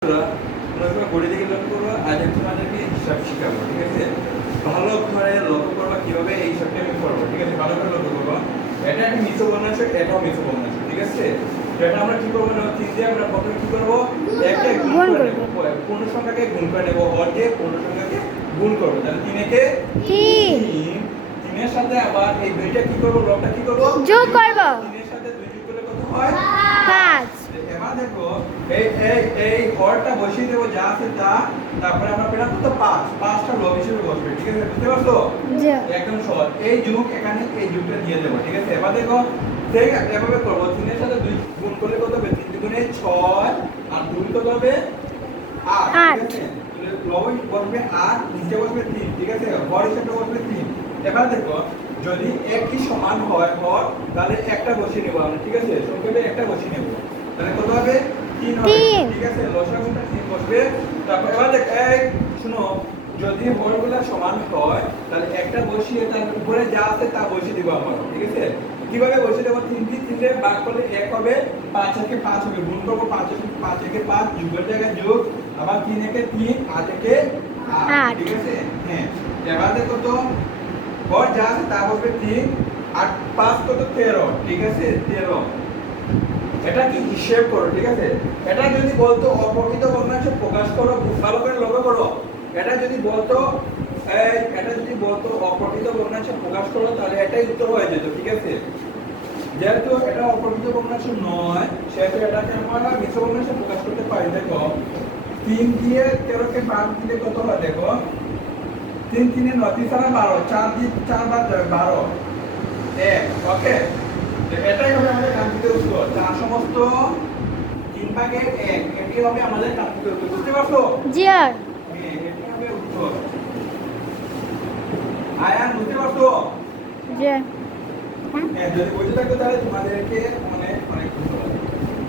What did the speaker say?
ঘড়ি দিকে লক্ষ্য করবো, আজ তোমাদেরকে হিসাব শিখাবো। ঠিক আছে, ভালো করে লক্ষ্য করবো কিভাবে এই হিসাবটা আমি করবো। ঠিক আছে, ভালো করে লক্ষ্য করবো। এটা একটা মিশ্র বর্ণাংশ, এটাও মিশ্র বর্ণাংশ। ঠিক আছে, তো এটা আমরা কি করবো না, তিন দিয়ে আমরা প্রথমে কি করবো, একটা গুণ করে নেবো, পূর্ণ সংখ্যাকে গুণ করে নেবো, হর দিয়ে পূর্ণ সংখ্যাকে গুণ করবো। তাহলে তিন একে তিন, তিনের সাথে আবার এই দুইটা কি করবো, লবটা কি করবো, যোগ করবো। তিনের সাথে দুই যোগ করলে কত হয়, 5। এবার দেখো এই এই এই হরটা বসিয়ে দেবো যা আছে তা, তারপরে আমরা পেলাম কত, 5, 5টা লব হিসেবে বসবে। ঠিক আছে, বুঝতে পারছো? একদম সহজ। এই যুগ এখানে এই যুগটা দিয়ে দেবো। ঠিক আছে, এবার দেখো ঠিক এভাবে করবো, 3 এর সাথে 2 গুণ করলে কত হবে, 3 দুগুণে 6 আর 2 কত হবে 8। ঠিক আছে, তাহলে লব বসবে 8, নিচে বসবে 3। ঠিক আছে, হর হিসেবে বসবে 3। এবার দেখো যদি একই সমান হয় হর, তাহলে একটা বসিয়ে নেব আমরা। ঠিক আছে, সংখ্যাটা একটা বসিয়ে নেব, তাহলে কত হবে, 3 হবে। ঠিক আছে, লসাগুটা 3 বসবে। তারপর এবার দেখ এই শুনো, যদি হরগুলা সমান হয় তাহলে একটা বসিয়ে তার উপরে যা আছে তা বসিয়ে দিব আমরা। ঠিক আছে, কিভাবে বসিয়ে দেব, 3 দিয়ে 3 দিয়ে ভাগ করলে 1 হবে, 5 একে 5 হবে, গুণ করব 5 একে 5, যোগের জায়গায় যোগ, আবার 3 একে 3, 8 একে 8। ঠিক আছে, হ্যাঁ এবার দেখো তো হর যা আছে তা বসবে 3, 8 5 কত 13। ঠিক আছে, 13। এটা কি হিসাব করো। ঠিক আছে, এটা যদি বলতো অপ্রকৃত ভগ্নাংশ প্রকাশ করো, ভালো করে লক্ষ্য করো। এটা যদি বলতো এটা যদি বলতো অপ্রকৃত ভগ্নাংশ প্রকাশ করো, তাহলে এটাই উত্তর হয়ে যেত। ঠিক আছে, যেহেতু এটা অপ্রকৃত ভগ্নাংশ নয়, সেহেতু এটাকে আমরা মিশ্র ভগ্নাংশে প্রকাশ করতে পারি। দেখো 3 দিয়ে 13 কে ভাগ দিলে কত হয়, দেখো 3 3 9, 3 7 12, 4 দিয়ে 4 বার 12, 1। ওকে, এটাই হবে আমাদের কাঙ্ক্ষিত উত্তর, 4 সমস্ত 3 ভাগের 1। এটি হবে আমাদের কাঙ্ক্ষিত উত্তর। বুঝতে পারছো? জি আর এটি হবে উত্তর। আয়ান বুঝতে পারছো? জি। যদি বুঝে থাকো তাহলে তোমাদেরকে অনেক অনেক ধন্যবাদ।